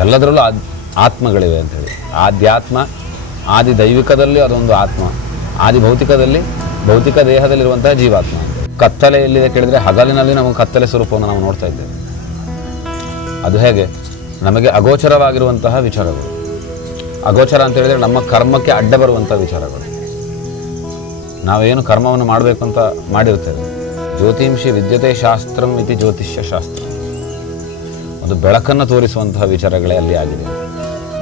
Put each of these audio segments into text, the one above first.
ಎಲ್ಲದರಲ್ಲೂ ಆತ್ಮಗಳಿವೆ ಅಂಥೇಳಿ. ಆಧ್ಯಾತ್ಮ ಆದಿ ದೈವಿಕದಲ್ಲಿ ಅದೊಂದು ಆತ್ಮ, ಆದಿ ಭೌತಿಕದಲ್ಲಿ ಭೌತಿಕ ದೇಹದಲ್ಲಿರುವಂತಹ ಜೀವಾತ್ಮ. ಕತ್ತಲೆ ಎಲ್ಲಿದೆ ಕೇಳಿದರೆ ಹಗಲಿನಲ್ಲಿ ನಮಗೆ ಕತ್ತಲೆ ಸ್ವರೂಪವನ್ನು ನಾವು ನೋಡ್ತಾ ಇದ್ದೇವೆ. ಅದು ಹೇಗೆ? ನಮಗೆ ಅಗೋಚರವಾಗಿರುವಂತಹ ವಿಚಾರಗಳು. ಅಗೋಚರ ಅಂತ ಹೇಳಿದರೆ ನಮ್ಮ ಕರ್ಮಕ್ಕೆ ಅಡ್ಡ ಬರುವಂಥ ವಿಚಾರಗಳು. ನಾವೇನು ಕರ್ಮವನ್ನು ಮಾಡಬೇಕು ಅಂತ ಮಾಡಿರ್ತೇವೆ. ಜ್ಯೋತಿಂಷಿ ವಿದ್ಯತೆ ಶಾಸ್ತ್ರಂ ಇತಿ ಜ್ಯೋತಿಷ್ಯ ಶಾಸ್ತ್ರ. ಒಂದು ಬೆಳಕನ್ನು ತೋರಿಸುವಂತಹ ವಿಚಾರಗಳೇ ಅಲ್ಲಿ ಆಗಿದೆ.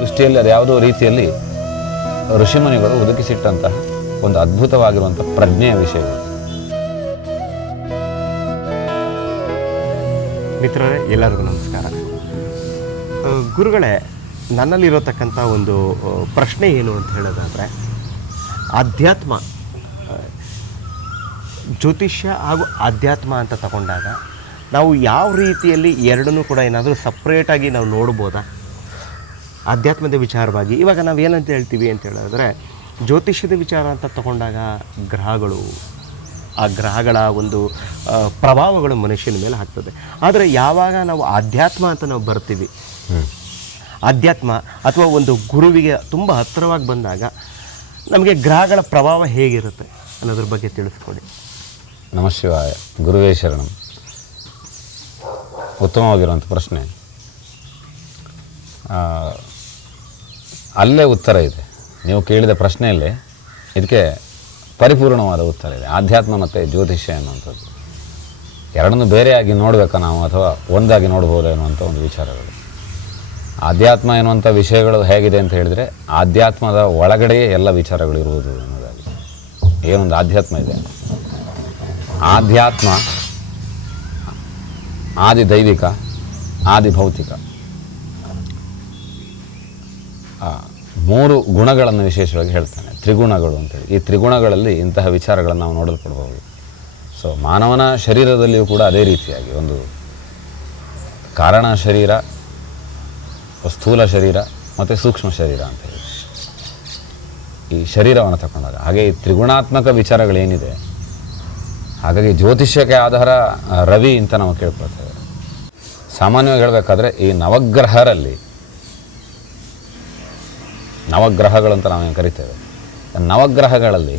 ದೃಷ್ಟಿಯಲ್ಲಿ ಅದು ಯಾವುದೋ ರೀತಿಯಲ್ಲಿ ಋಷಿಮುನಿಗಳು ಒದಗಿಸಿಟ್ಟಂತಹ ಒಂದು ಅದ್ಭುತವಾಗಿರುವಂಥ ಪ್ರಜ್ಞೆಯ ವಿಷಯಗಳು. ಮಿತ್ರರೇ, ಎಲ್ಲರಿಗೂ ನಮಸ್ಕಾರ. ಗುರುಗಳೇ, ನನ್ನಲ್ಲಿರತಕ್ಕಂಥ ಒಂದು ಪ್ರಶ್ನೆ ಏನು ಅಂತ ಹೇಳೋದಾದರೆ, ಆಧ್ಯಾತ್ಮ, ಜ್ಯೋತಿಷ್ಯ ಹಾಗೂ ಆಧ್ಯಾತ್ಮ ಅಂತ ತಗೊಂಡಾಗ ನಾವು ಯಾವ ರೀತಿಯಲ್ಲಿ ಎರಡನ್ನೂ ಕೂಡ ಏನಾದರೂ ಸಪ್ರೇಟಾಗಿ ನಾವು ನೋಡ್ಬೋದಾ? ಆಧ್ಯಾತ್ಮದ ವಿಚಾರವಾಗಿ ಇವಾಗ ನಾವು ಏನಂತ ಹೇಳ್ತೀವಿ ಅಂತ ಹೇಳಿದ್ರೆ, ಜ್ಯೋತಿಷ್ಯದ ವಿಚಾರ ಅಂತ ತಗೊಂಡಾಗ ಗ್ರಹಗಳು, ಆ ಗ್ರಹಗಳ ಒಂದು ಪ್ರಭಾವಗಳು ಮನುಷ್ಯನ ಮೇಲೆ ಆಗ್ತದೆ. ಆದರೆ ಯಾವಾಗ ನಾವು ಆಧ್ಯಾತ್ಮ ಅಂತ ನಾವು ಬರ್ತೀವಿ, ಆಧ್ಯಾತ್ಮ ಅಥವಾ ಒಂದು ಗುರುವಿಗೆ ತುಂಬ ಹತ್ತಿರವಾಗಿ ಬಂದಾಗ ನಮಗೆ ಗ್ರಹಗಳ ಪ್ರಭಾವ ಹೇಗಿರುತ್ತೆ ಅನ್ನೋದ್ರ ಬಗ್ಗೆ ತಿಳಿಸ್ಕೊಡಿ. ನಮಃ ಶಿವಾಯ. ಗುರುವೇ ಶರಣಂ. ಉತ್ತಮವಾಗಿರುವಂಥ ಪ್ರಶ್ನೆ. ಅಲ್ಲೇ ಉತ್ತರ ಇದೆ. ನೀವು ಕೇಳಿದ ಪ್ರಶ್ನೆಯಲ್ಲೇ ಇದಕ್ಕೆ ಪರಿಪೂರ್ಣವಾದ ಉತ್ತರ ಇದೆ. ಆಧ್ಯಾತ್ಮ ಮತ್ತು ಜ್ಯೋತಿಷ್ಯ ಎನ್ನುವಂಥದ್ದು ಎರಡನ್ನೂ ಬೇರೆಯಾಗಿ ನೋಡಬೇಕಾ ನಾವು, ಅಥವಾ ಒಂದಾಗಿ ನೋಡ್ಬೋದು ಎನ್ನುವಂಥ ಒಂದು ವಿಚಾರಗಳು. ಆಧ್ಯಾತ್ಮ ಎನ್ನುವಂಥ ವಿಷಯಗಳು ಹೇಗಿದೆ ಅಂತ ಹೇಳಿದರೆ, ಆಧ್ಯಾತ್ಮದ ಒಳಗಡೆಯೇ ಎಲ್ಲ ವಿಚಾರಗಳು ಇರುವುದು ಎನ್ನುವುದಾಗಿ. ಏನೊಂದು ಆಧ್ಯಾತ್ಮ ಇದೆ, ಆಧ್ಯಾತ್ಮ ಆದಿ ದೈವಿಕ, ಆದಿ ಭೌತಿಕ, ಮೂರು ಗುಣಗಳನ್ನು ವಿಶೇಷವಾಗಿ ಹೇಳ್ತಾನೆ, ತ್ರಿಗುಣಗಳು ಅಂತೇಳಿ. ಈ ತ್ರಿಗುಣಗಳಲ್ಲಿ ಇಂತಹ ವಿಚಾರಗಳನ್ನು ನಾವು ನೋಡಲ್ಪಡ್ಬೋದು. ಸೊ ಮಾನವನ ಶರೀರದಲ್ಲಿಯೂ ಕೂಡ ಅದೇ ರೀತಿಯಾಗಿ ಒಂದು ಕಾರಣ ಶರೀರ, ಸ್ಥೂಲ ಶರೀರ ಮತ್ತು ಸೂಕ್ಷ್ಮ ಶರೀರ ಅಂತೇಳಿ ಈ ಶರೀರವನ್ನು ತಗೊಂಡಾಗ, ಹಾಗೆ ಈ ತ್ರಿಗುಣಾತ್ಮಕ ವಿಚಾರಗಳೇನಿದೆ, ಹಾಗಾಗಿ ಜ್ಯೋತಿಷ್ಯಕ್ಕೆ ಆಧಾರ ರವಿ ಅಂತ ನಾವು ಕೇಳ್ಕೊಳ್ತೇವೆ. ಸಾಮಾನ್ಯವಾಗಿ ಹೇಳಬೇಕಾದ್ರೆ ಈ ನವಗ್ರಹಗಳಂತ ನಾವೇನು ಕರಿತೇವೆ, ನವಗ್ರಹಗಳಲ್ಲಿ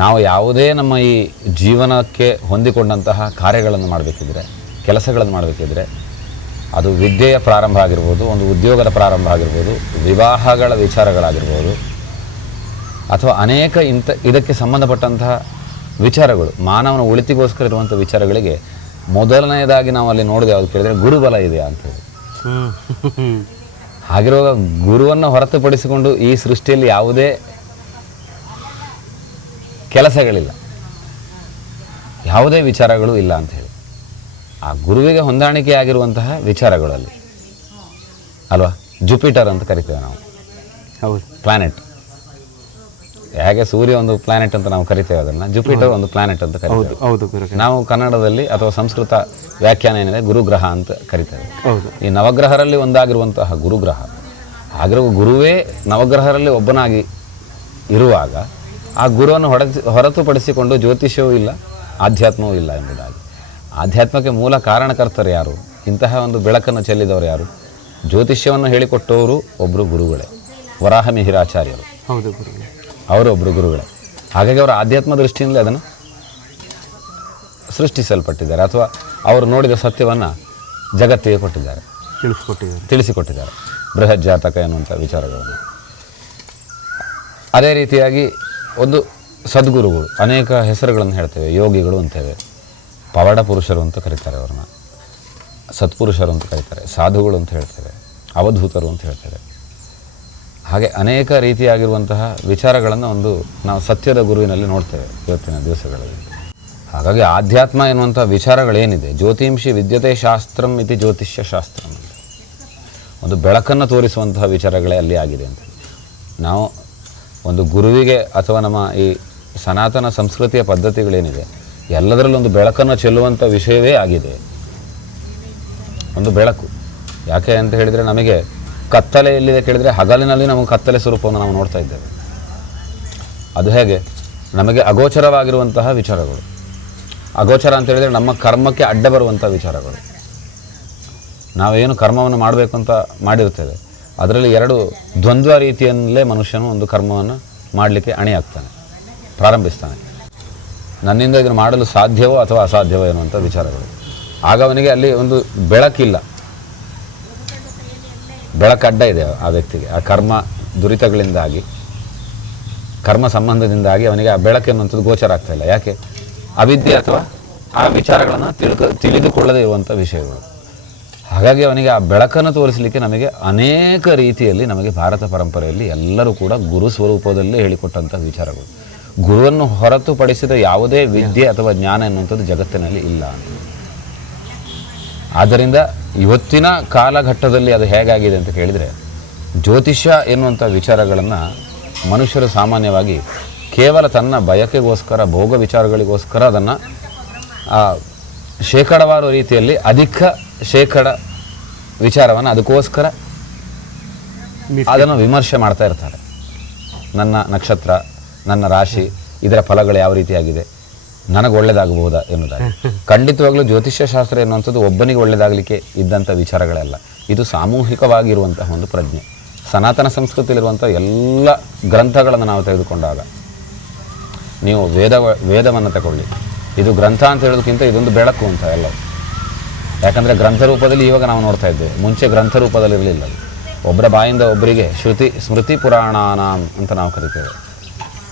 ನಾವು ಯಾವುದೇ ನಮ್ಮ ಈ ಜೀವನಕ್ಕೆ ಹೊಂದಿಕೊಂಡಂತಹ ಕಾರ್ಯಗಳನ್ನು ಮಾಡಬೇಕಿದ್ರೆ, ಕೆಲಸಗಳನ್ನು ಮಾಡಬೇಕಿದ್ರೆ, ಅದು ವಿದ್ಯೆಯ ಪ್ರಾರಂಭ ಆಗಿರ್ಬೋದು, ಒಂದು ಉದ್ಯೋಗದ ಪ್ರಾರಂಭ ಆಗಿರ್ಬೋದು, ವಿವಾಹಗಳ ವಿಚಾರಗಳಾಗಿರ್ಬೋದು, ಅಥವಾ ಅನೇಕ ಇದಕ್ಕೆ ಸಂಬಂಧಪಟ್ಟಂತಹ ವಿಚಾರಗಳು, ಮಾನವನ ಉಳಿತಿಗೋಸ್ಕರ ಇರುವಂಥ ವಿಚಾರಗಳಿಗೆ ಮೊದಲನೆಯದಾಗಿ ನಾವು ಅಲ್ಲಿ ನೋಡಿದೆ ಯಾವುದು ಕೇಳಿದರೆ ಗುರುಬಲ ಇದೆಯಾ ಅಂತೇಳಿ. ಹಾಗಿರುವಾಗ ಗುರುವನ್ನು ಹೊರತುಪಡಿಸಿಕೊಂಡು ಈ ಸೃಷ್ಟಿಯಲ್ಲಿ ಯಾವುದೇ ಕೆಲಸಗಳಿಲ್ಲ, ಯಾವುದೇ ವಿಚಾರಗಳು ಇಲ್ಲ ಅಂಥೇಳಿ. ಆ ಗುರುವಿಗೆ ಹೊಂದಾಣಿಕೆ ಆಗಿರುವಂತಹ ವಿಚಾರಗಳಲ್ಲಿ ಅಲ್ವಾ, ಜುಪಿಟರ್ ಅಂತ ಕರಿತೇವೆ ನಾವು. ಹೌದು, ಪ್ಲಾನೆಟ್. ಹೇಗೆ ಸೂರ್ಯ ಒಂದು ಪ್ಲಾನೆಟ್ ಅಂತ ನಾವು ಕರಿತೇವೆ, ಅದನ್ನು ಜುಪಿಟರ್ ಒಂದು ಪ್ಲಾನೆಟ್ ಅಂತ ಕರಿತೇವೆ ನಾವು ಕನ್ನಡದಲ್ಲಿ. ಅಥವಾ ಸಂಸ್ಕೃತ ವ್ಯಾಖ್ಯಾನ ಏನಿದೆ, ಗುರುಗ್ರಹ ಅಂತ ಕರಿತೇವೆ. ಈ ನವಗ್ರಹರಲ್ಲಿ ಒಂದಾಗಿರುವಂತಹ ಗುರುಗ್ರಹ, ಆಗಿರುವ ಗುರುವೇ ನವಗ್ರಹರಲ್ಲಿ ಒಬ್ಬನಾಗಿ ಇರುವಾಗ ಆ ಗುರುವನ್ನು ಹೊರತುಪಡಿಸಿಕೊಂಡು ಜ್ಯೋತಿಷ್ಯವೂ ಇಲ್ಲ, ಆಧ್ಯಾತ್ಮವೂ ಇಲ್ಲ ಎಂಬುದಾಗಿ. ಆಧ್ಯಾತ್ಮಕ್ಕೆ ಮೂಲ ಕಾರಣಕರ್ತರು ಯಾರು? ಇಂತಹ ಒಂದು ಬೆಳಕನ್ನು ಚೆಲ್ಲಿದವರು ಯಾರು? ಜ್ಯೋತಿಷ್ಯವನ್ನು ಹೇಳಿಕೊಟ್ಟವರು ಒಬ್ಬರು ಗುರುಗಳೇ, ವರಾಹ ಮಿಹಿರಾಚಾರ್ಯರು. ಹೌದು, ಗುರುಗಳೇ, ಅವರೊಬ್ಬರು ಗುರುಗಳೇ. ಹಾಗಾಗಿ ಅವರು ಆಧ್ಯಾತ್ಮ ದೃಷ್ಟಿಯಿಂದಲೇ ಅದನ್ನು ಸೃಷ್ಟಿಸಲ್ಪಟ್ಟಿದ್ದಾರೆ, ಅಥವಾ ಅವರು ನೋಡಿದ ಸತ್ಯವನ್ನು ಜಗತ್ತಿಗೆ ಕೊಟ್ಟಿದ್ದಾರೆ, ತಿಳಿಸಿಕೊಟ್ಟಿದ್ದಾರೆ. ಬೃಹತ್ ಜಾತಕ ಎನ್ನುವಂಥ ವಿಚಾರಗಳನ್ನು. ಅದೇ ರೀತಿಯಾಗಿ ಒಂದು ಸದ್ಗುರುಗಳು, ಅನೇಕ ಹೆಸರುಗಳನ್ನು ಹೇಳ್ತೇವೆ. ಯೋಗಿಗಳು ಅಂತೇವೆ, ಪವಾಡ ಪುರುಷರು ಅಂತ ಕರೀತಾರೆ ಅವ್ರನ್ನ, ಸತ್ಪುರುಷರು ಅಂತ ಕರೀತಾರೆ, ಸಾಧುಗಳು ಅಂತ ಹೇಳ್ತೇವೆ, ಅವಧೂತರು ಅಂತ ಹೇಳ್ತೇವೆ. ಹಾಗೆ ಅನೇಕ ರೀತಿಯಾಗಿರುವಂತಹ ವಿಚಾರಗಳನ್ನು ಒಂದು ನಾವು ಸತ್ಯದ ಗುರುವಿನಲ್ಲಿ ನೋಡ್ತೇವೆ ಇವತ್ತಿನ ದಿವಸಗಳಲ್ಲಿ. ಹಾಗಾಗಿ ಆಧ್ಯಾತ್ಮ ಎನ್ನುವಂಥ ವಿಚಾರಗಳೇನಿದೆ, ಜ್ಯೋತಿಂಷಿ ವಿದ್ಯತೆ ಶಾಸ್ತ್ರಂ ಇತಿ ಜ್ಯೋತಿಷ್ಯ ಶಾಸ್ತ್ರಂ ಅಂತ ಒಂದು ಬೆಳಕನ್ನು ತೋರಿಸುವಂತಹ ವಿಚಾರಗಳೇ ಅಲ್ಲಿ ಆಗಿದೆ ಅಂತ. ನಾವು ಒಂದು ಗುರುವಿಗೆ ಅಥವಾ ನಮ್ಮ ಈ ಸನಾತನ ಸಂಸ್ಕೃತಿಯ ಪದ್ಧತಿಗಳೇನಿದೆ, ಎಲ್ಲದರಲ್ಲೂ ಒಂದು ಬೆಳಕನ್ನು ಚೆಲ್ಲುವಂಥ ವಿಷಯವೇ ಆಗಿದೆ. ಒಂದು ಬೆಳಕು. ಯಾಕೆ ಅಂತ ಹೇಳಿದರೆ, ನಮಗೆ ಕತ್ತಲೆ ಎಲ್ಲಿದೆ ಕೇಳಿದರೆ ಹಗಲಿನಲ್ಲಿ ನಮಗೆ ಕತ್ತಲೆ ಸ್ವರೂಪವನ್ನು ನಾವು ನೋಡ್ತಾ ಇದ್ದೇವೆ. ಅದು ಹೇಗೆ? ನಮಗೆ ಅಗೋಚರವಾಗಿರುವಂತಹ ವಿಚಾರಗಳು. ಅಗೋಚರ ಅಂತ ಹೇಳಿದರೆ ನಮ್ಮ ಕರ್ಮಕ್ಕೆ ಅಡ್ಡ ಬರುವಂಥ ವಿಚಾರಗಳು. ನಾವೇನು ಕರ್ಮವನ್ನು ಮಾಡಬೇಕು ಅಂತ ಮಾಡಿರ್ತೇವೆ ಅದರಲ್ಲಿ ಎರಡು ದ್ವಂದ್ವ ರೀತಿಯಲ್ಲೇ ಮನುಷ್ಯನು ಒಂದು ಕರ್ಮವನ್ನು ಮಾಡಲಿಕ್ಕೆ ಅಣಿಯಾಗ್ತಾನೆ, ಪ್ರಾರಂಭಿಸ್ತಾನೆ. ನನ್ನಿಂದ ಇದನ್ನು ಮಾಡಲು ಸಾಧ್ಯವೋ ಅಥವಾ ಅಸಾಧ್ಯವೋ ಎನ್ನುವಂಥ ವಿಚಾರಗಳು. ಆಗ ಅವನಿಗೆ ಅಲ್ಲಿ ಒಂದು ಬೆಳಕಿಲ್ಲ, ಬೆಳಕಡ್ಡ ಇದೆ ಆ ವ್ಯಕ್ತಿಗೆ. ಆ ಕರ್ಮ ದುರಿತಗಳಿಂದಾಗಿ, ಕರ್ಮ ಸಂಬಂಧದಿಂದಾಗಿ ಅವನಿಗೆ ಆ ಬೆಳಕೆನ್ನುವಂಥದ್ದು ಗೋಚರ ಆಗ್ತಾ ಇಲ್ಲ. ಯಾಕೆ? ಅವಿದ್ಯೆ ಅಥವಾ ಆ ವಿಚಾರಗಳನ್ನು ತಿಳಿದುಕೊಳ್ಳದೇ ಇರುವಂಥ ವಿಷಯಗಳು. ಹಾಗಾಗಿ ಅವನಿಗೆ ಆ ಬೆಳಕನ್ನು ತೋರಿಸಲಿಕ್ಕೆ ನಮಗೆ ಅನೇಕ ರೀತಿಯಲ್ಲಿ ನಮಗೆ ಭಾರತ ಪರಂಪರೆಯಲ್ಲಿ ಎಲ್ಲರೂ ಕೂಡ ಗುರು ಸ್ವರೂಪದಲ್ಲೇ ಹೇಳಿಕೊಟ್ಟಂಥ ವಿಚಾರಗಳು. ಗುರುವನ್ನು ಹೊರತುಪಡಿಸಿದ ಯಾವುದೇ ವಿದ್ಯೆ ಅಥವಾ ಜ್ಞಾನ ಎನ್ನುವಂಥದ್ದು ಜಗತ್ತಿನಲ್ಲಿ ಇಲ್ಲ. ಆದ್ದರಿಂದ ಇವತ್ತಿನ ಕಾಲಘಟ್ಟದಲ್ಲಿ ಅದು ಹೇಗಾಗಿದೆ ಅಂತ ಕೇಳಿದರೆ, ಜ್ಯೋತಿಷ್ಯ ಎನ್ನುವಂಥ ವಿಚಾರಗಳನ್ನು ಮನುಷ್ಯರು ಸಾಮಾನ್ಯವಾಗಿ ಕೇವಲ ತನ್ನ ಬಯಕೆಗೋಸ್ಕರ, ಭೋಗ ವಿಚಾರಗಳಿಗೋಸ್ಕರ ಅದನ್ನು ಶೇಕಡವಾರು ರೀತಿಯಲ್ಲಿ ಅಧಿಕ ಶೇಕಡ ವಿಚಾರವನ್ನು ಅದಕ್ಕೋಸ್ಕರ ಅದನ್ನು ವಿಮರ್ಶೆ ಮಾಡ್ತಾ ಇರ್ತಾರೆ. ನನ್ನ ನಕ್ಷತ್ರ, ನನ್ನ ರಾಶಿ, ಇದರ ಫಲಗಳು ಯಾವ ರೀತಿಯಾಗಿದೆ, ನನಗೆ ಒಳ್ಳೆಯದಾಗಬಹುದಾ ಎನ್ನುವುದಾಗಿ. ಖಂಡಿತವಾಗ್ಲೂ ಜ್ಯೋತಿಷ್ಯ ಶಾಸ್ತ್ರ ಎನ್ನುವಂಥದ್ದು ಒಬ್ಬನಿಗೆ ಒಳ್ಳೆಯದಾಗಲಿಕ್ಕೆ ಇದ್ದಂಥ ವಿಚಾರಗಳೆಲ್ಲ. ಇದು ಸಾಮೂಹಿಕವಾಗಿರುವಂತಹ ಒಂದು ಪ್ರಜ್ಞೆ. ಸನಾತನ ಸಂಸ್ಕೃತಿಯಲ್ಲಿರುವಂಥ ಎಲ್ಲ ಗ್ರಂಥಗಳನ್ನು ನಾವು ತೆಗೆದುಕೊಂಡಾಗ, ನೀವು ವೇದವನ್ನು ತಗೊಳ್ಳಿ, ಇದು ಗ್ರಂಥ ಅಂತ ಹೇಳೋದಕ್ಕಿಂತ ಇದೊಂದು ಬೆಳಕು ಅಂತ ಎಲ್ಲ. ಯಾಕಂದರೆ ಗ್ರಂಥ ರೂಪದಲ್ಲಿ ಇವಾಗ ನಾವು ನೋಡ್ತಾ ಇದ್ದೇವೆ, ಮುಂಚೆ ಗ್ರಂಥ ರೂಪದಲ್ಲಿ ಇರಲಿಲ್ಲ. ಒಬ್ಬರ ಬಾಯಿಂದ ಒಬ್ಬರಿಗೆ ಶ್ರುತಿ ಸ್ಮೃತಿ ಪುರಾಣಾನಾಂ ಅಂತ ನಾವು ಕರಿತೇವೆ.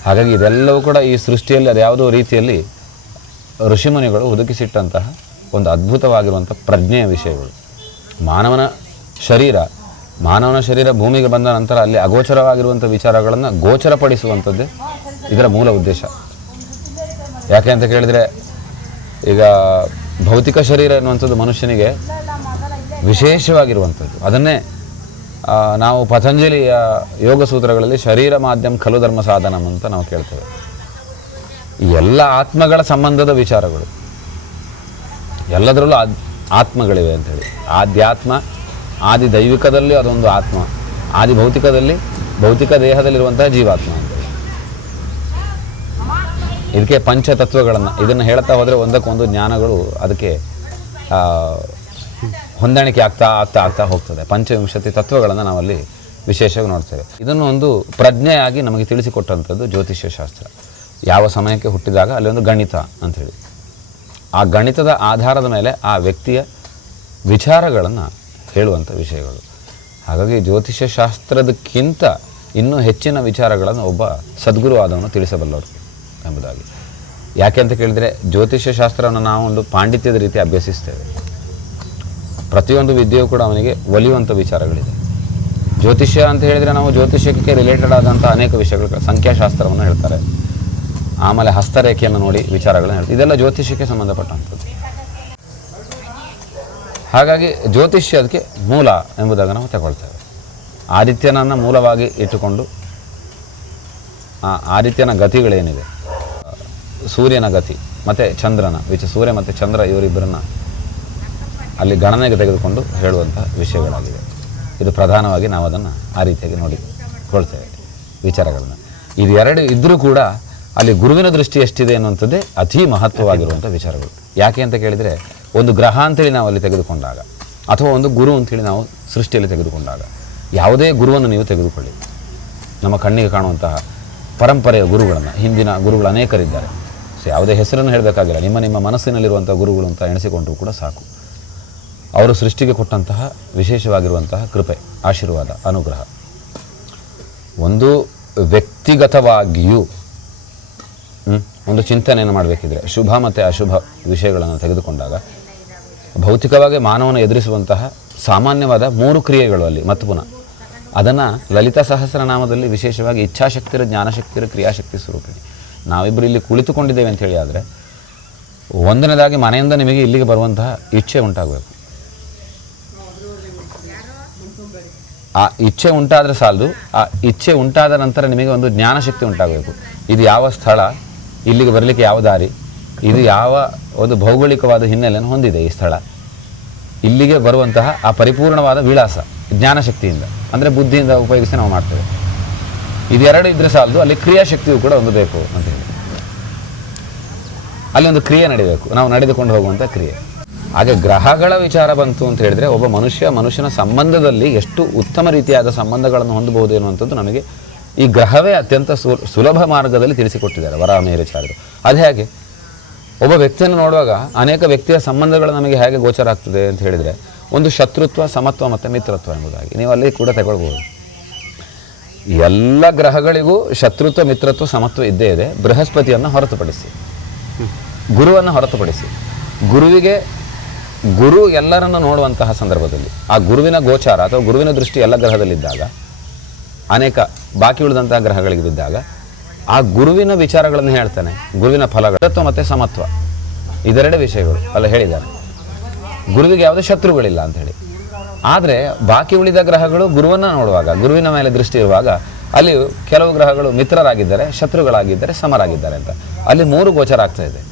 ಹಾಗಾಗಿ ಇದೆಲ್ಲವೂ ಕೂಡ ಈ ಸೃಷ್ಟಿಯಲ್ಲಿ ಅದ್ಯಾವುದೋ ರೀತಿಯಲ್ಲಿ ಋಷಿಮುನಿಗಳು ಹುದುಕಿಸಿಟ್ಟಂತಹ ಒಂದು ಅದ್ಭುತವಾಗಿರುವಂಥ ಪ್ರಜ್ಞೆಯ ವಿಷಯಗಳು. ಮಾನವನ ಶರೀರ ಭೂಮಿಗೆ ಬಂದ ನಂತರ ಅಲ್ಲಿ ಅಗೋಚರವಾಗಿರುವಂಥ ವಿಚಾರಗಳನ್ನು ಗೋಚರಪಡಿಸುವಂಥದ್ದೇ ಇದರ ಮೂಲ ಉದ್ದೇಶ. ಯಾಕೆ ಅಂತ ಕೇಳಿದರೆ, ಈಗ ಭೌತಿಕ ಶರೀರ ಎನ್ನುವಂಥದ್ದು ಮನುಷ್ಯನಿಗೆ ವಿಶೇಷವಾಗಿರುವಂಥದ್ದು. ಅದನ್ನೇ ನಾವು ಪತಂಜಲಿಯ ಯೋಗ ಸೂತ್ರಗಳಲ್ಲಿ ಶರೀರ ಮಾಧ್ಯಮ ಖಲು ಧರ್ಮ ಸಾಧನಂ ಅಂತ ನಾವು ಕೇಳ್ತೇವೆ. ಈ ಎಲ್ಲ ಆತ್ಮಗಳ ಸಂಬಂಧದ ವಿಚಾರಗಳು, ಎಲ್ಲದರಲ್ಲೂ ಆತ್ಮಗಳಿವೆ ಅಂಥೇಳಿ. ಆಧ್ಯಾತ್ಮ, ಆದಿ ದೈವಿಕದಲ್ಲಿ ಅದೊಂದು ಆತ್ಮ, ಆದಿ ಭೌತಿಕದಲ್ಲಿ ಭೌತಿಕ ದೇಹದಲ್ಲಿರುವಂತಹ ಜೀವಾತ್ಮ ಅಂತೇಳಿ. ಇದಕ್ಕೆ ಪಂಚತತ್ವಗಳನ್ನು ಇದನ್ನು ಹೇಳ್ತಾ ಹೋದರೆ ಒಂದಕ್ಕೊಂದು ಜ್ಞಾನಗಳು ಅದಕ್ಕೆ ಹೊಂದಾಣಿಕೆ ಆಗ್ತಾ ಹೋಗ್ತದೆ. ಪಂಚವಿಂಶತಿ ತತ್ವಗಳನ್ನು ನಾವಲ್ಲಿ ವಿಶೇಷವಾಗಿ ನೋಡ್ತೇವೆ. ಇದನ್ನು ಒಂದು ಪ್ರಜ್ಞೆಯಾಗಿ ನಮಗೆ ತಿಳಿಸಿಕೊಟ್ಟಂಥದ್ದು ಜ್ಯೋತಿಷ್ಯ ಶಾಸ್ತ್ರ. ಯಾವ ಸಮಯಕ್ಕೆ ಹುಟ್ಟಿದಾಗ ಅಲ್ಲಿ ಒಂದು ಗಣಿತ ಅಂಥೇಳಿ, ಆ ಗಣಿತದ ಆಧಾರದ ಮೇಲೆ ಆ ವ್ಯಕ್ತಿಯ ವಿಚಾರಗಳನ್ನು ಹೇಳುವಂಥ ವಿಷಯಗಳು. ಹಾಗಾಗಿ ಜ್ಯೋತಿಷ್ಯ ಶಾಸ್ತ್ರದಕ್ಕಿಂತ ಇನ್ನೂ ಹೆಚ್ಚಿನ ವಿಚಾರಗಳನ್ನು ಒಬ್ಬ ಸದ್ಗುರು ಆದವನು ತಿಳಿಸಬಲ್ಲವರು ಎಂಬುದಾಗಿ. ಯಾಕೆ ಅಂತ ಕೇಳಿದರೆ, ಜ್ಯೋತಿಷ್ಯ ಶಾಸ್ತ್ರವನ್ನು ನಾವು ಒಂದು ಪಾಂಡಿತ್ಯದ ರೀತಿ ಅಭ್ಯಸಿಸ್ತೇವೆ. ಪ್ರತಿಯೊಂದು ವಿದ್ಯೆಯೂ ಕೂಡ ಅವನಿಗೆ ಒಲಿಯುವಂಥ ವಿಚಾರಗಳಿದೆ. ಜ್ಯೋತಿಷ್ಯ ಅಂತ ಹೇಳಿದರೆ ನಾವು ಜ್ಯೋತಿಷ್ಯಕ್ಕೆ ರಿಲೇಟೆಡ್ ಆದಂಥ ಅನೇಕ ವಿಷಯಗಳು, ಸಂಖ್ಯಾಶಾಸ್ತ್ರವನ್ನು ಹೇಳ್ತಾರೆ, ಆಮೇಲೆ ಹಸ್ತರೇಖೆಯನ್ನು ನೋಡಿ ವಿಚಾರಗಳನ್ನು ಹೇಳ್ತಾರೆ. ಇದೆಲ್ಲ ಜ್ಯೋತಿಷ್ಯಕ್ಕೆ ಸಂಬಂಧಪಟ್ಟಂಥದ್ದು. ಹಾಗಾಗಿ ಜ್ಯೋತಿಷ್ಯ ಅದಕ್ಕೆ ಮೂಲ ಎಂಬುದಾಗಿ ನಾವು ತಗೊಳ್ತೇವೆ. ಆದಿತ್ಯನನ್ನು ಮೂಲವಾಗಿ ಇಟ್ಟುಕೊಂಡು ಆ ಆದಿತ್ಯನ ಗತಿಗಳೇನಿದೆ, ಸೂರ್ಯನ ಗತಿ ಮತ್ತು ಚಂದ್ರನ ಸೂರ್ಯ ಮತ್ತು ಚಂದ್ರ ಇವರಿಬ್ಬರನ್ನು ಅಲ್ಲಿ ಗಣನೆಗೆ ತೆಗೆದುಕೊಂಡು ಹೇಳುವಂಥ ವಿಷಯಗಳಾಗಿದೆ. ಇದು ಪ್ರಧಾನವಾಗಿ ನಾವು ಅದನ್ನು ಆ ರೀತಿಯಾಗಿ ನೋಡಿಕೊಳ್ತೇವೆ ವಿಚಾರಗಳನ್ನು. ಇದು ಎರಡು ಇದ್ದರೂ ಕೂಡ ಅಲ್ಲಿ ಗುರುವಿನ ದೃಷ್ಟಿ ಎಷ್ಟಿದೆ ಅನ್ನುವಂಥದ್ದೇ ಅತಿ ಮಹತ್ವವಾಗಿರುವಂಥ ವಿಚಾರಗಳು. ಯಾಕೆ ಅಂತ ಕೇಳಿದರೆ, ಒಂದು ಗ್ರಹ ಅಂತೇಳಿ ನಾವು ಅಲ್ಲಿ ತೆಗೆದುಕೊಂಡಾಗ, ಅಥವಾ ಒಂದು ಗುರು ಅಂಥೇಳಿ ನಾವು ಸೃಷ್ಟಿಯಲ್ಲಿ ತೆಗೆದುಕೊಂಡಾಗ, ಯಾವುದೇ ಗುರುವನ್ನು ನೀವು ತೆಗೆದುಕೊಳ್ಳಿ, ನಮ್ಮ ಕಣ್ಣಿಗೆ ಕಾಣುವಂತಹ ಪರಂಪರೆಯ ಗುರುಗಳನ್ನು, ಹಿಂದಿನ ಗುರುಗಳು ಅನೇಕರಿದ್ದಾರೆ. ಸೊ ಯಾವುದೇ ಹೆಸರನ್ನು ಹೇಳಬೇಕಾಗಿಲ್ಲ, ನಿಮ್ಮ ಮನಸ್ಸಿನಲ್ಲಿರುವಂಥ ಗುರುಗಳು ಅಂತ ಎಣಿಸಿಕೊಂಡರೂ ಕೂಡ ಸಾಕು. ಅವರು ಸೃಷ್ಟಿಗೆ ಕೊಟ್ಟಂತಹ ವಿಶೇಷವಾಗಿರುವಂತಹ ಕೃಪೆ, ಆಶೀರ್ವಾದ, ಅನುಗ್ರಹ. ಒಂದು ವ್ಯಕ್ತಿಗತವಾಗಿಯೂ ಒಂದು ಚಿಂತನೆಯನ್ನು ಮಾಡಬೇಕಿದ್ರೆ, ಶುಭ ಮತ್ತು ಅಶುಭ ವಿಷಯಗಳನ್ನು ತೆಗೆದುಕೊಂಡಾಗ ಭೌತಿಕವಾಗಿ ಮಾನವನ ಎದುರಿಸುವಂತಹ ಸಾಮಾನ್ಯವಾದ 3 ಕ್ರಿಯೆಗಳು ಅಲ್ಲಿ ಮತ್ತು ಪುನಃ ಅದನ್ನು ಲಲಿತಾ ಸಹಸ್ರನಾಮದಲ್ಲಿ ವಿಶೇಷವಾಗಿ ಇಚ್ಛಾಶಕ್ತಿರ, ಜ್ಞಾನಶಕ್ತಿರ, ಕ್ರಿಯಾಶಕ್ತಿ ಸ್ವರೂಪಿಣಿ. ನಾವಿಬ್ಬರು ಇಲ್ಲಿ ಕುಳಿತುಕೊಂಡಿದ್ದೇವೆ ಅಂಥೇಳಿ ಆದರೆ, ಒಂದನೇದಾಗಿ ಮನೆಯಿಂದ ನಿಮಗೆ ಇಲ್ಲಿಗೆ ಬರುವಂತಹ ಇಚ್ಛೆ ಉಂಟಾಗಬೇಕು. ಆ ಇಚ್ಛೆ ಉಂಟಾದರೆ ಸಾಲದು, ಆ ಇಚ್ಛೆ ಉಂಟಾದ ನಂತರ ನಿಮಗೆ ಒಂದು ಜ್ಞಾನಶಕ್ತಿ ಉಂಟಾಗಬೇಕು. ಇದು ಯಾವ ಸ್ಥಳ, ಇಲ್ಲಿಗೆ ಬರಲಿಕ್ಕೆ ಯಾವ ದಾರಿ, ಇದು ಯಾವ ಒಂದು ಭೌಗೋಳಿಕವಾದ ಹಿನ್ನೆಲೆಯನ್ನು ಹೊಂದಿದೆ ಈ ಸ್ಥಳ, ಇಲ್ಲಿಗೆ ಬರುವಂತಹ ಆ ಪರಿಪೂರ್ಣವಾದ ವಿಳಾಸ ಜ್ಞಾನಶಕ್ತಿಯಿಂದ, ಅಂದರೆ ಬುದ್ಧಿಯಿಂದ ಉಪಯೋಗಿಸಿ ನಾವು ಮಾಡ್ತೇವೆ. ಇದೆರಡು ಇದ್ದರೆ ಸಾಲದು, ಅಲ್ಲಿ ಕ್ರಿಯಾಶಕ್ತಿಯು ಕೂಡ ಒಂದು ಬೇಕು ಅಂತ ಹೇಳಿ. ಅಲ್ಲಿ ಒಂದು ಕ್ರಿಯೆ ನಡೀಬೇಕು, ನಾವು ನಡೆದುಕೊಂಡು ಹೋಗುವಂಥ ಕ್ರಿಯೆ. ಹಾಗೆ ಗ್ರಹಗಳ ವಿಚಾರ ಬಂತು ಅಂತ ಹೇಳಿದರೆ ಒಬ್ಬ ಮನುಷ್ಯನ ಸಂಬಂಧದಲ್ಲಿ ಎಷ್ಟು ಉತ್ತಮ ರೀತಿಯಾದ ಸಂಬಂಧಗಳನ್ನು ಹೊಂದಬಹುದು ಎನ್ನುವಂಥದ್ದು ನಮಗೆ ಈ ಗ್ರಹವೇ ಅತ್ಯಂತ ಸುಲಭ ಮಾರ್ಗದಲ್ಲಿ ತಿಳಿಸಿಕೊಟ್ಟಿದ್ದಾರೆ ವರಾಹಮಿಹಿರಾಚಾರ್ಯರು. ಅದು ಹೇಗೆ ಒಬ್ಬ ವ್ಯಕ್ತಿಯನ್ನು ನೋಡುವಾಗ ಅನೇಕ ವ್ಯಕ್ತಿಯ ಸಂಬಂಧಗಳು ನಮಗೆ ಹೇಗೆ ಗೋಚರ ಆಗ್ತದೆ ಅಂತ ಹೇಳಿದರೆ, ಒಂದು ಶತ್ರುತ್ವ, ಸಮತ್ವ ಮತ್ತು ಮಿತ್ರತ್ವ ಎಂಬುದಾಗಿ ನೀವು ಅಲ್ಲಿ ಕೂಡ ತಗೊಳ್ಬೋದು. ಎಲ್ಲ ಗ್ರಹಗಳಿಗೂ ಶತ್ರುತ್ವ, ಮಿತ್ರತ್ವ, ಸಮತ್ವ ಇದ್ದೇ ಇದೆ, ಬೃಹಸ್ಪತಿಯನ್ನು ಹೊರತುಪಡಿಸಿ, ಗುರುವನ್ನು ಹೊರತುಪಡಿಸಿ. ಗುರು ಎಲ್ಲರನ್ನು ನೋಡುವಂತಹ ಸಂದರ್ಭದಲ್ಲಿ ಆ ಗುರುವಿನ ಗೋಚಾರ ಅಥವಾ ಗುರುವಿನ ದೃಷ್ಟಿ ಎಲ್ಲ ಗ್ರಹದಲ್ಲಿದ್ದಾಗ, ಅನೇಕ ಬಾಕಿ ಉಳಿದಂತಹ ಗ್ರಹಗಳಿಗೆ ಬಿದ್ದಾಗ ಆ ಗುರುವಿನ ವಿಚಾರಗಳನ್ನು ಹೇಳ್ತಾನೆ. ಗುರುವಿನ ಫಲಗಳು ತತ್ವ ಮತ್ತು ಸಮತ್ವ ಇದೆರಡೇ ವಿಷಯಗಳು ಅಲ್ಲ ಹೇಳಿದ್ದಾರೆ. ಗುರುವಿಗೆ ಯಾವುದೇ ಶತ್ರುಗಳಿಲ್ಲ ಅಂಥೇಳಿ. ಆದರೆ ಬಾಕಿ ಉಳಿದ ಗ್ರಹಗಳು ಗುರುವನ್ನು ನೋಡುವಾಗ, ಗುರುವಿನ ಮೇಲೆ ದೃಷ್ಟಿ ಇರುವಾಗ ಅಲ್ಲಿ ಕೆಲವು ಗ್ರಹಗಳು ಮಿತ್ರರಾಗಿದ್ದಾರೆ, ಶತ್ರುಗಳಾಗಿದ್ದಾರೆ, ಸಮರಾಗಿದ್ದಾರೆ ಅಂತ ಅಲ್ಲಿ 3 ಗೋಚರ ಆಗ್ತಾ ಇದೆ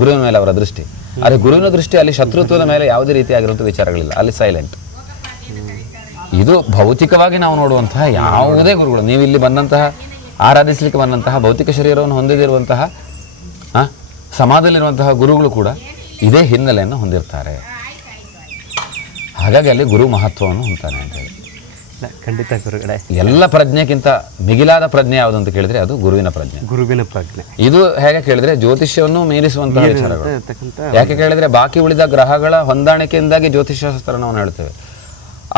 ಗುರುವಿನ ಮೇಲೆ ಅವರ ದೃಷ್ಟಿ. ಆದರೆ ಗುರುವಿನ ದೃಷ್ಟಿ ಅಲ್ಲಿ ಶತ್ರುತ್ವದ ಮೇಲೆ ಯಾವುದೇ ರೀತಿಯಾಗಿರುವಂಥ ವಿಚಾರಗಳಿಲ್ಲ, ಅಲ್ಲಿ ಸೈಲೆಂಟ್. ಇದು ಭೌತಿಕವಾಗಿ ನಾವು ನೋಡುವಂತಹ ಯಾವುದೇ ಗುರುಗಳು, ನೀವು ಇಲ್ಲಿ ಬಂದಂತಹ ಆರಾಧಿಸಲಿಕ್ಕೆ ಬಂದಂತಹ ಭೌತಿಕ ಶರೀರವನ್ನು ಹೊಂದಿದಿರುವಂತಹ ಸಮಾಜದಲ್ಲಿರುವಂತಹ ಗುರುಗಳು ಕೂಡ ಇದೇ ಹಿನ್ನೆಲೆಯನ್ನು ಹೊಂದಿರ್ತಾರೆ. ಹಾಗಾಗಿ ಅಲ್ಲಿ ಗುರು ಮಹತ್ವವನ್ನು ಹೊಂದ್ತಾನೆ ಅಂತೇಳಿ. ಖಂಡಿತ ಗುರುಗಳೇ, ಎಲ್ಲ ಪ್ರಜ್ಞೆಗಿಂತ ಮಿಗಿಲಾದ ಪ್ರಜ್ಞೆ ಯಾವುದು ಅಂತ ಕೇಳಿದ್ರೆ ಅದು ಗುರುವಿನ ಪ್ರಜ್ಞೆ. ಗುರುವಿನ ಪ್ರಜ್ಞೆ ಇದು ಹೇಗೆ ಕೇಳಿದ್ರೆ ಜ್ಯೋತಿಷ್ಯವನ್ನು ಮೀರಿಸುವಂತಹ ವಿಚಾರಗಳು. ಯಾಕೆ ಕೇಳಿದ್ರೆ ಬಾಕಿ ಉಳಿದ ಗ್ರಹಗಳ ಹೊಂದಾಣಿಕೆಯಿಂದಾಗಿ ಜ್ಯೋತಿಷ್ಯಶಾಸ್ತ್ರ ನಾವು ಹೇಳ್ತೇವೆ.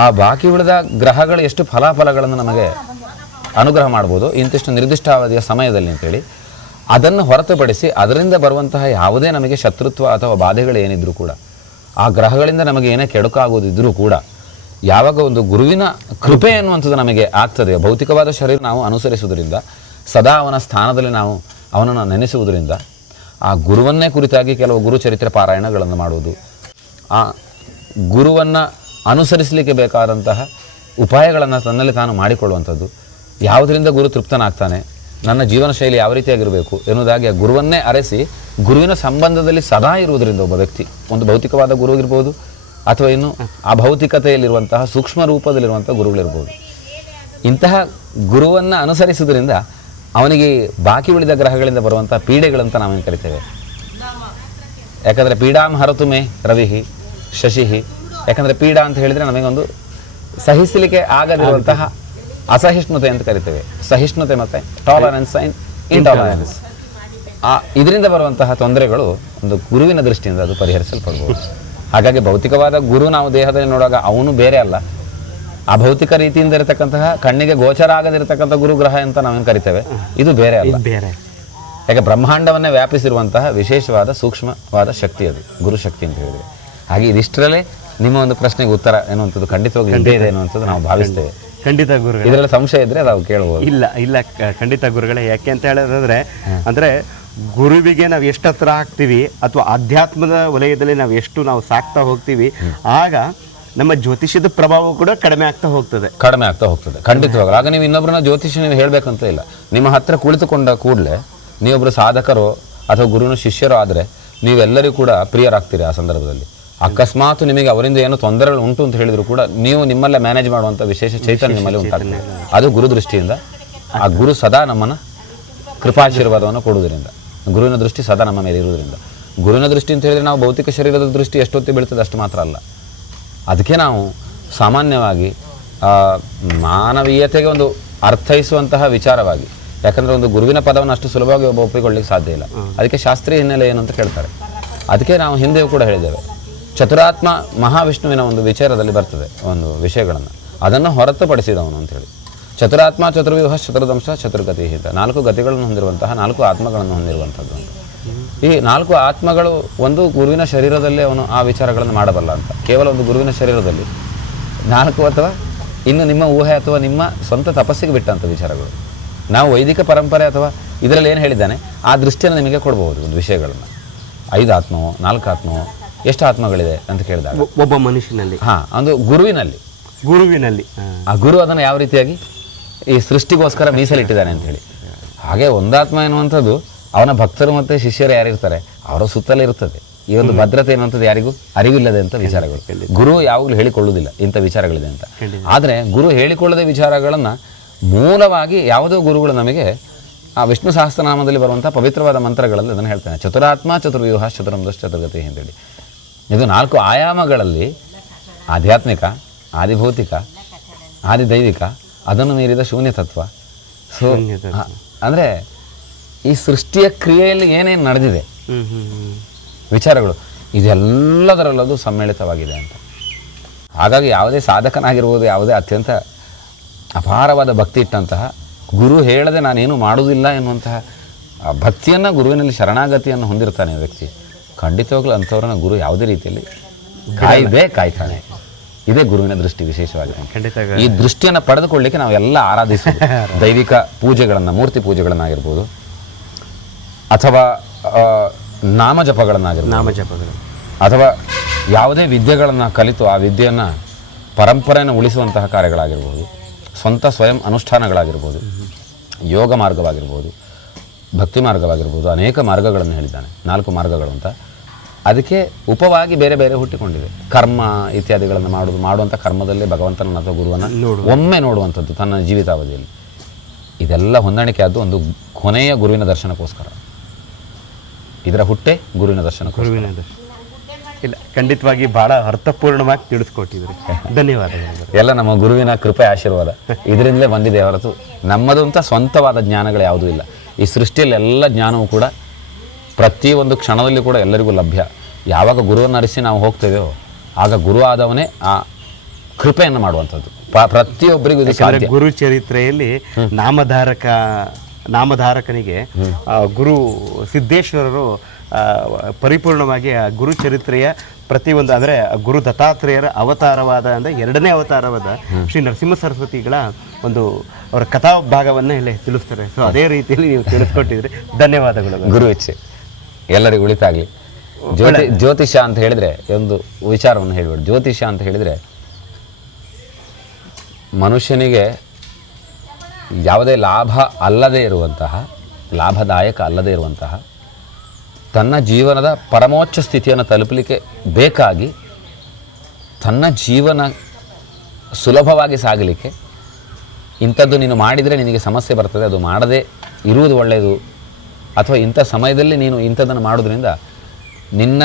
ಆ ಬಾಕಿ ಉಳಿದ ಗ್ರಹಗಳು ಎಷ್ಟು ಫಲಾಫಲಗಳನ್ನು ನಮಗೆ ಅನುಗ್ರಹ ಮಾಡ್ಬೋದು ಇಂತಿಷ್ಟು ನಿರ್ದಿಷ್ಟ ಅವಧಿಯ ಸಮಯದಲ್ಲಿ ಅಂತೇಳಿ, ಅದನ್ನು ಹೊರತುಪಡಿಸಿ ಅದರಿಂದ ಬರುವಂತಹ ಯಾವುದೇ ನಮಗೆ ಶತ್ರುತ್ವ ಅಥವಾ ಬಾಧೆಗಳು ಏನಿದ್ರೂ ಕೂಡ, ಆ ಗ್ರಹಗಳಿಂದ ನಮಗೆ ಏನೇ ಕೆಡುಕಾಗೋದಿದ್ರೂ ಕೂಡ, ಯಾವಾಗ ಒಂದು ಗುರುವಿನ ಕೃಪೆ ಎನ್ನುವಂಥದ್ದು ನಮಗೆ ಆಗ್ತದೆ, ಭೌತಿಕವಾದ ಶರೀರ ನಾವು ಅನುಸರಿಸುವುದರಿಂದ, ಸದಾ ಅವನ ಸ್ಥಾನದಲ್ಲಿ ನಾವು ಅವನನ್ನು ನೆನೆಸುವುದರಿಂದ, ಆ ಗುರುವನ್ನೇ ಕುರಿತಾಗಿ ಕೆಲವು ಗುರುಚರಿತ್ರೆ ಪಾರಾಯಣಗಳನ್ನು ಮಾಡುವುದು, ಆ ಗುರುವನ್ನು ಅನುಸರಿಸಲಿಕ್ಕೆ ಬೇಕಾದಂತಹ ಉಪಾಯಗಳನ್ನು ತನ್ನಲ್ಲಿ ತಾನು ಮಾಡಿಕೊಳ್ಳುವಂಥದ್ದು, ಯಾವುದರಿಂದ ಗುರು ತೃಪ್ತನಾಗ್ತಾನೆ, ನನ್ನ ಜೀವನ ಶೈಲಿ ಯಾವ ರೀತಿಯಾಗಿರಬೇಕು ಎನ್ನುವುದಾಗಿ ಆ ಗುರುವನ್ನೇ ಅರಸಿ ಗುರುವಿನ ಸಂಬಂಧದಲ್ಲಿ ಸದಾ ಇರುವುದರಿಂದ ಒಬ್ಬ ವ್ಯಕ್ತಿ, ಒಂದು ಭೌತಿಕವಾದ ಗುರು ಇರ್ಬೋದು ಅಥವಾ ಇನ್ನು ಅಭೌತಿಕತೆಯಲ್ಲಿರುವಂತಹ ಸೂಕ್ಷ್ಮ ರೂಪದಲ್ಲಿರುವಂಥ ಗುರುಗಳಿರ್ಬೋದು. ಇಂತಹ ಗುರುವನ್ನು ಅನುಸರಿಸುವುದರಿಂದ ಅವನಿಗೆ ಬಾಕಿ ಉಳಿದ ಗ್ರಹಗಳಿಂದ ಬರುವಂಥ ಪೀಡೆಗಳಂತ ನಾವೇನು ಕರಿತೇವೆ. ಯಾಕಂದರೆ ಪೀಡಾಂ ಹರತು ಮೇ ರವಿಹಿ ಶಶಿಹಿ. ಯಾಕಂದರೆ ಪೀಡಾ ಅಂತ ಹೇಳಿದರೆ ನಮಗೊಂದು ಸಹಿಸಲಿಕ್ಕೆ ಆಗದಿರುವಂತಹ ಅಸಹಿಷ್ಣುತೆ ಅಂತ ಕರಿತೇವೆ. ಸಹಿಷ್ಣುತೆ ಮತ್ತು ಟಾಲರೆನ್ಸ್ ಆ್ಯಂಡ್ ಇಂಟಾಲರೆನ್ಸ್, ಇದರಿಂದ ಬರುವಂತಹ ತೊಂದರೆಗಳು ಒಂದು ಗುರುವಿನ ದೃಷ್ಟಿಯಿಂದ ಅದು ಪರಿಹರಿಸಲ್ಪಡ್ಬೋದು. ಹಾಗಾಗಿ ಭೌತಿಕವಾದ ಗುರು ನಾವು ದೇಹದಲ್ಲಿ ನೋಡುವಾಗ ಅವನು ಬೇರೆ ಅಲ್ಲ, ಅಭೌತಿಕ ರೀತಿಯಿಂದ ಇರತಕ್ಕಂತಹ ಕಣ್ಣಿಗೆ ಗೋಚರ ಆಗದಿರತಕ್ಕಂಥ ಗುರುಗ್ರಹ ಅಂತ ನಾವೇನು ಕರಿತೇವೆ, ಇದು ಬೇರೆ ಅಲ್ಲ. ಯಾಕೆ ಬ್ರಹ್ಮಾಂಡವನ್ನೇ ವ್ಯಾಪಿಸಿರುವಂತಹ ವಿಶೇಷವಾದ ಸೂಕ್ಷ್ಮವಾದ ಶಕ್ತಿ ಅದು ಗುರುಶಕ್ತಿ ಅಂತ ಹೇಳಿದರೆ. ಹಾಗೆ ಇದಿಷ್ಟರಲ್ಲೇ ನಿಮ್ಮ ಒಂದು ಪ್ರಶ್ನೆಗೆ ಉತ್ತರ ಎನ್ನುವಂಥದ್ದು ಖಂಡಿತವಾಗಿ ಇದ್ದೇ ಇದೆ ಎನ್ನುವಂಥದ್ದು ನಾವು ಭಾವಿಸ್ತೇವೆ. ಖಂಡಿತ ಗುರುಗಳೇ, ಇದರಲ್ಲಿ ಸಂಶಯ ಇದ್ದರೆ ನಾವು ಕೇಳ್ಬೋದು. ಇಲ್ಲ ಖಂಡಿತ ಗುರುಗಳೇ. ಯಾಕೆ ಅಂತ ಹೇಳಿದ್ರೆ ಅಂದರೆ ಗುರುವಿಗೆ ನಾವು ಎಷ್ಟು ಹತ್ರ ಆಗ್ತೀವಿ ಅಥವಾ ಅಧ್ಯಾತ್ಮದ ವಲಯದಲ್ಲಿ ನಾವು ಎಷ್ಟು ನಾವು ಸಾಕ್ತಾ ಹೋಗ್ತೀವಿ, ಆಗ ನಮ್ಮ ಜ್ಯೋತಿಷ್ಯದ ಪ್ರಭಾವ ಕೂಡ ಕಡಿಮೆ ಆಗ್ತಾ ಹೋಗ್ತದೆ. ಖಂಡಿತವಾಗಲ್ಲ. ಆಗ ನೀವು ಇನ್ನೊಬ್ಬರನ್ನ ಜ್ಯೋತಿಷ್ಯ ನೀವು ಹೇಳಬೇಕಂತ ಇಲ್ಲ. ನಿಮ್ಮ ಹತ್ರ ಕುಳಿತುಕೊಂಡ ಕೂಡಲೇ ನೀವೊಬ್ಬರು ಸಾಧಕರೋ ಅಥವಾ ಗುರುವಿನ ಶಿಷ್ಯರೋ ಆದರೆ ನೀವೆಲ್ಲರಿಗೂ ಕೂಡ ಪ್ರಿಯರಾಗ್ತೀರಿ. ಆ ಸಂದರ್ಭದಲ್ಲಿ ಅಕಸ್ಮಾತ್ ನಿಮಗೆ ಅವರಿಂದ ಏನೋ ತೊಂದರೆಗಳು ಉಂಟು ಅಂತ ಹೇಳಿದ್ರು ಕೂಡ ನೀವು ನಿಮ್ಮಲ್ಲೇ ಮ್ಯಾನೇಜ್ ಮಾಡುವಂಥ ವಿಶೇಷ ಚೈತನ್ಯ ನಿಮ್ಮಲ್ಲಿ ಉಂಟಾಗ್ತದೆ. ಅದು ಗುರು ದೃಷ್ಟಿಯಿಂದ. ಆ ಗುರು ಸದಾ ನಮ್ಮನ್ನು ಕೃಪಾಶೀರ್ವಾದವನ್ನು ಕೊಡುವುದರಿಂದ, ಗುರುವಿನ ದೃಷ್ಟಿ ಸದಾ ನಮ್ಮ ಮೇಲೆ ಇರುವುದರಿಂದ. ಗುರುವಿನ ದೃಷ್ಟಿ ಅಂತ ಹೇಳಿದರೆ ನಾವು ಭೌತಿಕ ಶರೀರದ ದೃಷ್ಟಿ ಎಷ್ಟೊತ್ತಿ ಬೀಳ್ತದೆ ಅಷ್ಟು ಮಾತ್ರ ಅಲ್ಲ. ಅದಕ್ಕೆ ನಾವು ಸಾಮಾನ್ಯವಾಗಿ ಮಾನವೀಯತೆಗೆ ಒಂದು ಅರ್ಥೈಸುವಂತಹ ವಿಚಾರವಾಗಿ, ಯಾಕಂದರೆ ಒಂದು ಗುರುವಿನ ಪದವನ್ನು ಅಷ್ಟು ಸುಲಭವಾಗಿ ಒಬ್ಬ ಒಪ್ಪಿಕೊಳ್ಳಿಕ್ಕೆ ಸಾಧ್ಯ ಇಲ್ಲ. ಅದಕ್ಕೆ ಶಾಸ್ತ್ರೀಯ ಹಿನ್ನೆಲೆ ಏನು ಅಂತ ಕೇಳ್ತಾರೆ. ಅದಕ್ಕೆ ನಾವು ಹಿಂದೆಯೂ ಕೂಡ ಹೇಳಿದ್ದೇವೆ, ಚತುರಾತ್ಮ ಮಹಾವಿಷ್ಣುವಿನ ಒಂದು ವಿಚಾರದಲ್ಲಿ ಬರ್ತದೆ ಒಂದು ವಿಷಯಗಳನ್ನು, ಅದನ್ನು ಹೊರತುಪಡಿಸಿದವನು ಅಂತೇಳಿ. ಚತುರಾತ್ಮ ಚತುರ್ವ್ಯೂಹ ಚತುರ್ದಂಶ ಚತುರ್ಗತಿ ಅಂತ 4 ಗತಿಗಳನ್ನು ಹೊಂದಿರುವಂತಹ 4 ಆತ್ಮಗಳನ್ನು ಹೊಂದಿರುವಂಥದ್ದು. ಈ 4 ಆತ್ಮಗಳು ಒಂದು ಗುರುವಿನ ಶರೀರದಲ್ಲಿ ಅವನು ಆ ವಿಚಾರಗಳನ್ನು ಮಾಡಬಲ್ಲ ಅಂತ. ಕೇವಲ ಒಂದು ಗುರುವಿನ ಶರೀರದಲ್ಲಿ 4 ಅಥವಾ ಇನ್ನು ನಿಮ್ಮ ಊಹೆ ಅಥವಾ ನಿಮ್ಮ ಸ್ವಂತ ತಪಸ್ಸಿಗೆ ಬಿಟ್ಟಂಥ ವಿಚಾರಗಳು. ನಾವು ವೈದಿಕ ಪರಂಪರೆ ಅಥವಾ ಇದರಲ್ಲಿ ಏನು ಹೇಳಿದ್ದಾನೆ ಆ ದೃಷ್ಟಿಯನ್ನು ನಿಮಗೆ ಕೊಡ್ಬೋದು ಒಂದು ವಿಷಯಗಳನ್ನು. 5 ಆತ್ಮವೋ 4 ಆತ್ಮವೋ ಎಷ್ಟು ಆತ್ಮಗಳಿದೆ ಅಂತ ಕೇಳಿದಾಗ ಒಬ್ಬ ಮನುಷ್ಯನಲ್ಲಿ, ಒಂದು ಗುರುವಿನಲ್ಲಿ ಆ ಗುರು ಅದನ್ನು ಯಾವ ರೀತಿಯಾಗಿ ಈ ಸೃಷ್ಟಿಗೋಸ್ಕರ ಮೀಸಲಿಟ್ಟಿದ್ದಾನೆ ಅಂತ ಹೇಳಿ. ಹಾಗೆ ಒಂದಾತ್ಮ ಎನ್ನುವಂಥದ್ದು ಅವನ ಭಕ್ತರು ಮತ್ತು ಶಿಷ್ಯರು ಯಾರಿರ್ತಾರೆ ಅವರ ಸುತ್ತಲೇ ಇರ್ತದೆ. ಈ ಒಂದು ಭದ್ರತೆ ಎನ್ನುವಂಥದ್ದು ಯಾರಿಗೂ ಅರಿವಿಲ್ಲದೆ ಅಂತ ವಿಚಾರಗಳು. ಗುರು ಯಾವಾಗಲೂ ಹೇಳಿಕೊಳ್ಳುವುದಿಲ್ಲ ಇಂಥ ವಿಚಾರಗಳಿದೆ ಅಂತ. ಆದರೆ ಗುರು ಹೇಳಿಕೊಳ್ಳದ ವಿಚಾರಗಳನ್ನು ಮೂಲವಾಗಿ ಯಾವುದೋ ಗುರುಗಳು ನಮಗೆ ಆ ವಿಷ್ಣು ಸಹಸ್ರನಾಮದಲ್ಲಿ ಬರುವಂಥ ಪವಿತ್ರವಾದ ಮಂತ್ರಗಳಲ್ಲಿ ಅದನ್ನು ಹೇಳ್ತಾನೆ. ಚತುರಾತ್ಮ ಚತುರ್ವ್ಯೂಹ ಚತುರಂದಶ ಚತುರ್ಗತಿ ಅಂತೇಳಿ. ಇದು 4 ಆಯಾಮಗಳಲ್ಲಿ ಆಧ್ಯಾತ್ಮಿಕ, ಆದಿಭೌತಿಕ, ಆದಿದೈವಿಕ, ಅದನ್ನು ಮೀರಿದ ಶೂನ್ಯ ತತ್ವ. ಸೊ ಅಂದರೆ ಈ ಸೃಷ್ಟಿಯ ಕ್ರಿಯೆಯಲ್ಲಿ ಏನೇನು ನಡೆದಿದೆ ವಿಚಾರಗಳು, ಇದೆಲ್ಲದರಲ್ಲದು ಸಮ್ಮಿಳಿತವಾಗಿದೆ ಅಂತ. ಹಾಗಾಗಿ ಯಾವುದೇ ಸಾಧಕನಾಗಿರ್ಬೋದು, ಯಾವುದೇ ಅತ್ಯಂತ ಅಪಾರವಾದ ಭಕ್ತಿ ಇಟ್ಟಂತಹ ಗುರು ಹೇಳದೆ ನಾನೇನು ಮಾಡುವುದಿಲ್ಲ ಎನ್ನುವಂತಹ ಭಕ್ತಿಯನ್ನು, ಗುರುವಿನಲ್ಲಿ ಶರಣಾಗತಿಯನ್ನು ಹೊಂದಿರ್ತಾನೆ ವ್ಯಕ್ತಿ, ಖಂಡಿತವಾಗ್ಲೂ ಅಂಥವ್ರನ್ನ ಗುರು ಯಾವುದೇ ರೀತಿಯಲ್ಲಿ ಕಾಯ್ತಾನೆ. ಇದೇ ಗುರುವಿನ ದೃಷ್ಟಿ ವಿಶೇಷವಾಗಿದೆ. ಖಂಡಿತ ಈ ದೃಷ್ಟಿಯನ್ನು ಪಡೆದುಕೊಳ್ಳಿಕ್ಕೆ ನಾವೆಲ್ಲ ಆರಾಧಿಸೋದು ದೈವಿಕ ಪೂಜೆಗಳನ್ನು, ಮೂರ್ತಿ ಪೂಜೆಗಳನ್ನಾಗಿರ್ಬೋದು, ಅಥವಾ ನಾಮಜಪಗಳು, ಅಥವಾ ಯಾವುದೇ ವಿದ್ಯೆಗಳನ್ನು ಕಲಿತು ಆ ವಿದ್ಯೆಯನ್ನು ಪರಂಪರೆಯನ್ನು ಉಳಿಸುವಂತಹ ಕಾರ್ಯಗಳಾಗಿರ್ಬೋದು, ಸ್ವಂತ ಸ್ವಯಂ ಅನುಷ್ಠಾನಗಳಾಗಿರ್ಬೋದು, ಯೋಗ ಮಾರ್ಗವಾಗಿರ್ಬೋದು, ಭಕ್ತಿ ಮಾರ್ಗವಾಗಿರ್ಬೋದು, ಅನೇಕ ಮಾರ್ಗಗಳನ್ನು ಹೇಳಿದ್ದಾನೆ. 4 ಮಾರ್ಗಗಳು ಅಂತ. ಅದಕ್ಕೆ ಉಪವಾಗಿ ಬೇರೆ ಬೇರೆ ಹುಟ್ಟಿಕೊಂಡಿವೆ. ಕರ್ಮ ಇತ್ಯಾದಿಗಳನ್ನು ಮಾಡುವಂಥ ಕರ್ಮದಲ್ಲೇ ಭಗವಂತನನ್ನು ಅಥವಾ ಗುರುವನ್ನು ಒಮ್ಮೆ ನೋಡುವಂಥದ್ದು ತನ್ನ ಜೀವಿತಾವಧಿಯಲ್ಲಿ. ಇದೆಲ್ಲ ಹೊಂದಾಣಿಕೆ ಆದ್ದು ಒಂದು ಕೊನೆಯ ಗುರುವಿನ ದರ್ಶನಕ್ಕೋಸ್ಕರ. ಇದರ ಹುಟ್ಟೆ ಗುರುವಿನ ದರ್ಶನಕ್ಕೋಸ್ಕರ. ಇಲ್ಲ, ಖಂಡಿತವಾಗಿ ಭಾಳ ಅರ್ಥಪೂರ್ಣವಾಗಿ ತಿಳಿಸ್ಕೊಟ್ಟಿದ್ರಿ. ಧನ್ಯವಾದಗಳು. ಎಲ್ಲ ನಮ್ಮ ಗುರುವಿನ ಕೃಪೆ, ಆಶೀರ್ವಾದ ಇದರಿಂದಲೇ ಬಂದಿದೆ ಹೊರತು ನಮ್ಮದು ಅಂತ ಸ್ವಂತವಾದ ಜ್ಞಾನಗಳು ಯಾವುದೂ ಇಲ್ಲ. ಈ ಸೃಷ್ಟಿಯಲ್ಲಿ ಎಲ್ಲ ಜ್ಞಾನವೂ ಕೂಡ ಪ್ರತಿಯೊಂದು ಕ್ಷಣದಲ್ಲಿ ಕೂಡ ಎಲ್ಲರಿಗೂ ಲಭ್ಯ. ಯಾವಾಗ ಗುರುವನ್ನು ಅರಿಸಿ ನಾವು ಹೋಗ್ತೇವೆಯೋ ಆಗ ಗುರು ಆದವನೇ ಆ ಕೃಪೆಯನ್ನು ಮಾಡುವಂಥದ್ದು. ಪ್ರತಿಯೊಬ್ಬರಿಗೂ ಇದು ಸಾಧ್ಯ. ಗುರು ಚರಿತ್ರೆಯಲ್ಲಿ ನಾಮಧಾರಕನಿಗೆ ಗುರು ಸಿದ್ದೇಶ್ವರರು ಪರಿಪೂರ್ಣವಾಗಿ ಆ ಗುರು ಚರಿತ್ರೆಯ ಪ್ರತಿಯೊಂದು, ಅಂದರೆ ಗುರು ದತ್ತಾತ್ರೇಯರ ಅವತಾರವಾದ, ಅಂದರೆ 2ನೇ ಅವತಾರವಾದ ಶ್ರೀ ನರಸಿಂಹ ಸರಸ್ವತಿಗಳ ಒಂದು ಅವರ ಕಥಾ ಭಾಗವನ್ನು ಇಲ್ಲಿ ತಿಳಿಸ್ತಾರೆ. ಸೊ ಅದೇ ರೀತಿಯಲ್ಲಿ ನೀವು ತಿಳಿಸ್ಕೊಟ್ಟಿದ್ರಿ. ಧನ್ಯವಾದಗಳು. ಗುರು ಇಚ್ಛೆ ಎಲ್ಲರಿಗೂ ಉಳಿತಾಗಲಿ. ಜ್ಯೋತಿಷ್ಯ ಅಂತ ಹೇಳಿದರೆ ಒಂದು ವಿಚಾರವನ್ನು ಹೇಳಿಬಿಡು. ಜ್ಯೋತಿಷ್ಯ ಅಂತ ಹೇಳಿದರೆ ಮನುಷ್ಯನಿಗೆ ಯಾವುದೇ ಲಾಭದಾಯಕ ಅಲ್ಲದೇ ಇರುವಂತಹ ತನ್ನ ಜೀವನದ ಪರಮೋಚ್ಚ ಸ್ಥಿತಿಯನ್ನು ತಲುಪಲಿಕ್ಕೆ ಬೇಕಾಗಿ, ತನ್ನ ಜೀವನ ಸುಲಭವಾಗಿ ಸಾಗಲಿಕ್ಕೆ ಇಂಥದ್ದು ನೀನು ಮಾಡಿದರೆ ನಿನಗೆ ಸಮಸ್ಯೆ ಬರ್ತದೆ, ಅದು ಮಾಡದೇ ಇರುವುದು ಒಳ್ಳೆಯದು, ಅಥವಾ ಇಂಥ ಸಮಯದಲ್ಲಿ ನೀನು ಇಂಥದ್ದನ್ನು ಮಾಡೋದ್ರಿಂದ ನಿನ್ನ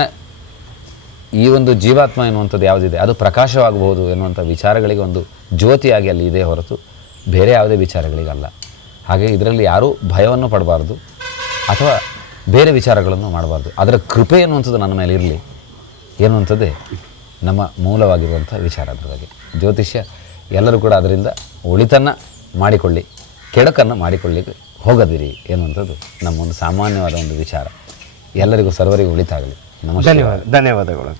ಈ ಒಂದು ಜೀವಾತ್ಮ ಎನ್ನುವಂಥದ್ದು ಯಾವುದಿದೆ ಅದು ಪ್ರಕಾಶವಾಗಬಹುದು ಎನ್ನುವಂಥ ವಿಚಾರಗಳಿಗೆ ಒಂದು ಜ್ಯೋತಿಯಾಗಿ ಅಲ್ಲಿ ಇದೆ ಹೊರತು ಬೇರೆ ಯಾವುದೇ ವಿಚಾರಗಳಿಗಲ್ಲ. ಹಾಗೆ ಇದರಲ್ಲಿ ಯಾರೂ ಭಯವನ್ನು ಪಡಬಾರ್ದು ಅಥವಾ ಬೇರೆ ವಿಚಾರಗಳನ್ನು ಮಾಡಬಾರ್ದು. ಅದರ ಕೃಪೆ ಎನ್ನುವಂಥದ್ದು ನನ್ನ ಮೇಲೆ ಇರಲಿ ಎನ್ನುವಂಥದ್ದೇ ನಮ್ಮ ಮೂಲವಾಗಿರುವಂಥ ವಿಚಾರ. ಅದರ ಬಗ್ಗೆ ಜ್ಯೋತಿಷ್ಯ ಎಲ್ಲರೂ ಕೂಡ ಅದರಿಂದ ಒಳಿತನ್ನು ಮಾಡಿಕೊಳ್ಳಿ, ಕೆಡಕನ್ನು ಮಾಡಿಕೊಳ್ಳಿಕ್ಕೆ ಹೋಗದಿರಿ ಎನ್ನುವಂಥದ್ದು ನಮ್ಮ ಒಂದು ಸಾಮಾನ್ಯವಾದ ಒಂದು ವಿಚಾರ. ಎಲ್ಲರಿಗೂ ಸರ್ವರಿಗೂ ಒಳಿತಾಗಲಿ. ನಮಸ್ಕಾರ. ಧನ್ಯವಾದಗಳು.